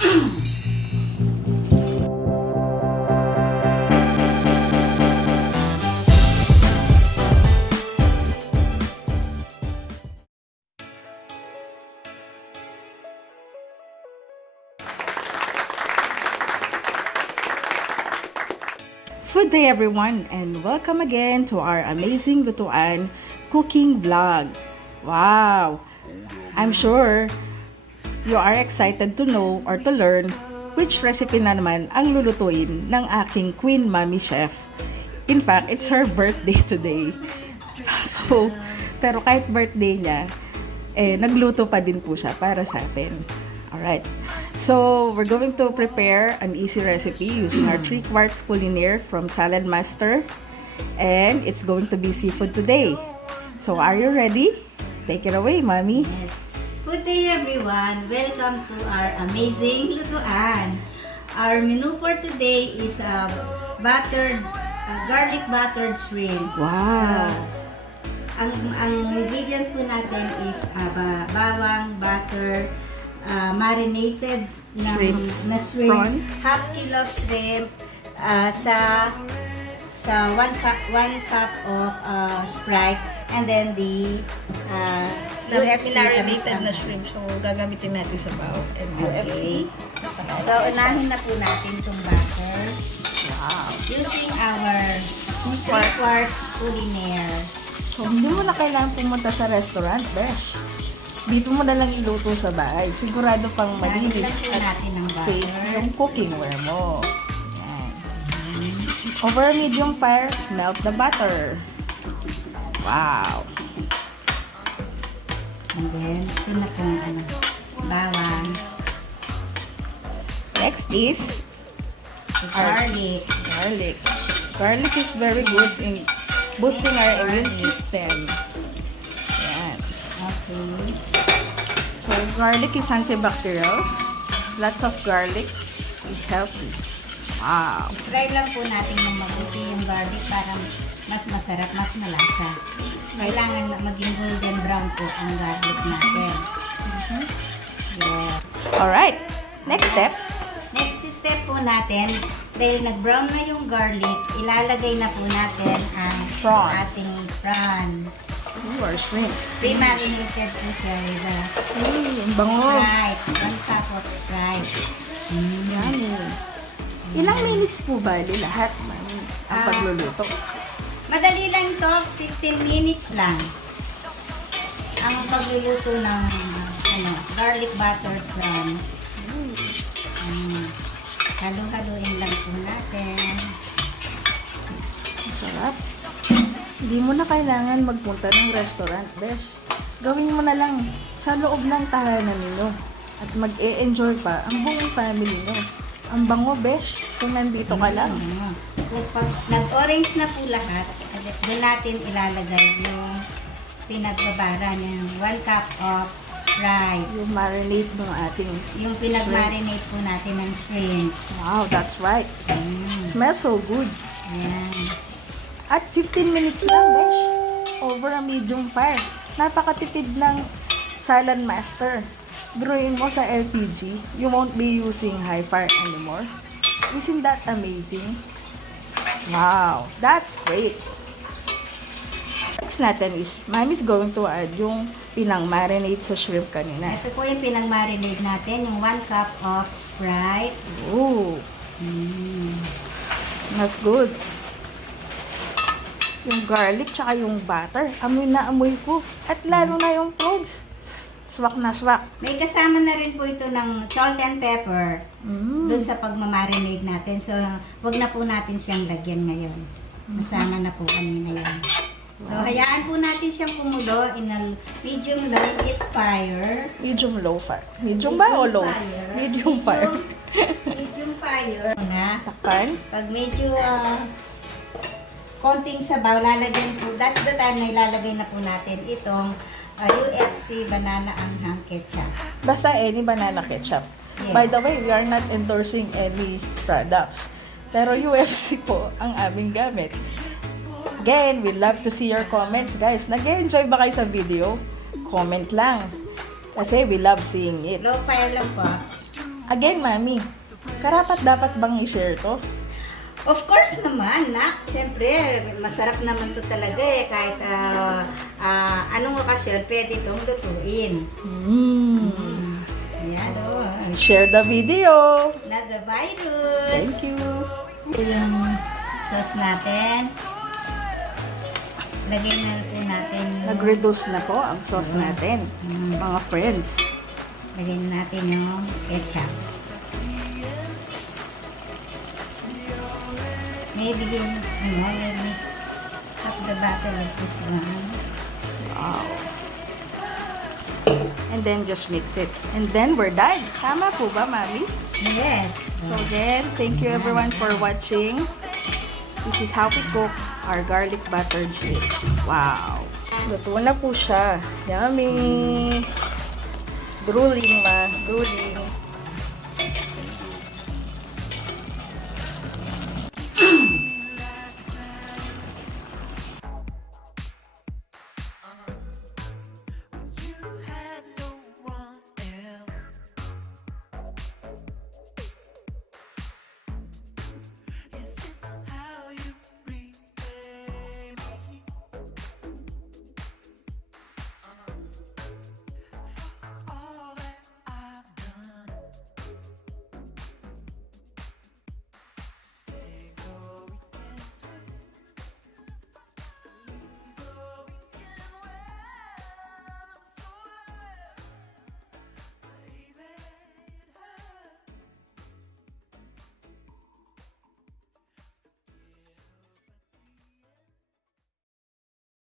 Good day everyone, and welcome again to our amazing LutuAn cooking vlog. Wow! I'm sure you are excited to know or to learn which recipe na naman ang lulutuin ng aking Queen Mommy Chef. In fact, it's her birthday today. So, pero kahit birthday niya, nagluto pa din po siya para sa atin. Alright, so we're going to prepare an easy recipe using our 3 quarts Culinaire from Saladmaster, and it's going to be seafood today. So are you ready? Take it away, Mommy. Yes. Good day everyone. Welcome to our amazing LutuAn. Our menu for today is garlic buttered shrimp. Wow. So, ang ingredients po natin is bawang, butter, marinated na shrimp, prawn, half kilo of shrimp, sa 1 cup of Sprite, and then the UFC marinated na shrimp. So gagamitin natin sa bao and UFC. So unahin na po natin itong butter. Wow. Using our 3 quarts Culinaire. So hindi mo na kailangan pumunta sa restaurant, besh. Dito mo na lang iluto sa bahay. Sigurado pang malinis at safe yung cookware mo. Yan. Over a medium fire, melt the butter. Wow! And then, bawang. Next is Garlic. Garlic is very good in boosting our immune system. Yan. Okay. So, garlic is antibacterial. Lots of garlic is healthy. Wow! Try lang po natin ng mabuti yung garlic para mas masarap, mas malasa. Kailangan na maging golden brown po ang garlic natin. Yeah. Alright, next step. Next step po natin, dahil nag-brown na yung garlic, ilalagay na po natin ang ating prawns. Or shrimp. Pre-marinated po siya with Ang bango. Sprite. 1 cup of Sprite. Yummy. Ilang minutes po ba lahat ang pagluluto? Madali lang ito, 15 minutes lang. Ang pagluluto ng garlic butter prawns. Halo-haloin lang po natin. Sarap. Hindi mo na kailangan magpunta ng restaurant, besh. Gawin mo na lang sa loob ng tahanan ninyo. At mag-e-enjoy pa ang buong family nyo. Ang bango, besh, kung nandito ka lang. Kung pag nag-orange na po lahat, doon natin ilalagay yung pinagbabaran, yung 1 cup of Sprite. Yung marinate ng ating Yung pinag-marinate po natin ng shrimp. Wow, that's right. Smells so good. Ayan. At 15 minutes lang, besh. Over a medium fire. Napakatipid ng Saladmaster. Brewing mo sa LPG, you won't be using high fire anymore. Isn't that amazing? Wow, that's great. Next natin is, Mommy's going to add yung pinang-marinate sa shrimp kanina. Ito po yung pinang-marinate natin, yung 1 cup of Sprite. Ooh. Smells good. Yung garlic tsaka yung butter, amoy na amoy po. At lalo na yung prawns. Swak na swak. May kasama na rin po ito ng salt and pepper doon sa pagmamarinate natin. So, wag na po natin siyang lagyan ngayon. Kasama na po kanina yan. So, hayaan po natin siyang kumulo in a medium low heat fire. Medium low fire. Medium ba o low? Medium fire. Medium fire. Takpan. Pag medyo konting sabaw, lalagyan po, that's the time na ilalagay na po natin itong UFC banana anghang ketchup. Basta any banana ketchup. Yes. By the way, we are not endorsing any products. Pero UFC po ang aming gamit. Again, we love to see your comments, guys. Nag-enjoy ba kayo sa video? Comment lang. Kasi we love seeing it. Low fire lang po. Again, Mami, karapat dapat bang i-share to? Of course naman, nak. Siyempre, masarap naman to talaga eh. Kahit anong okasyon, pwede itong lutuin. Ayan, oh. Share the video! Not the virus. Thank you! Ito yung sauce natin. Lagay na po natin. Nag-reduce na po ang sauce natin, mga friends. Lagay na natin yung ketchup. Maybe, maybe half the bottle of this one. Wow! And then just mix it. And then we're done. Tama po ba, Mami? Yes. So again, thank you everyone for watching. This is how we cook our garlic butter chip. Wow! Luto na po siya. Yummy! Drooling, ma. Drooling.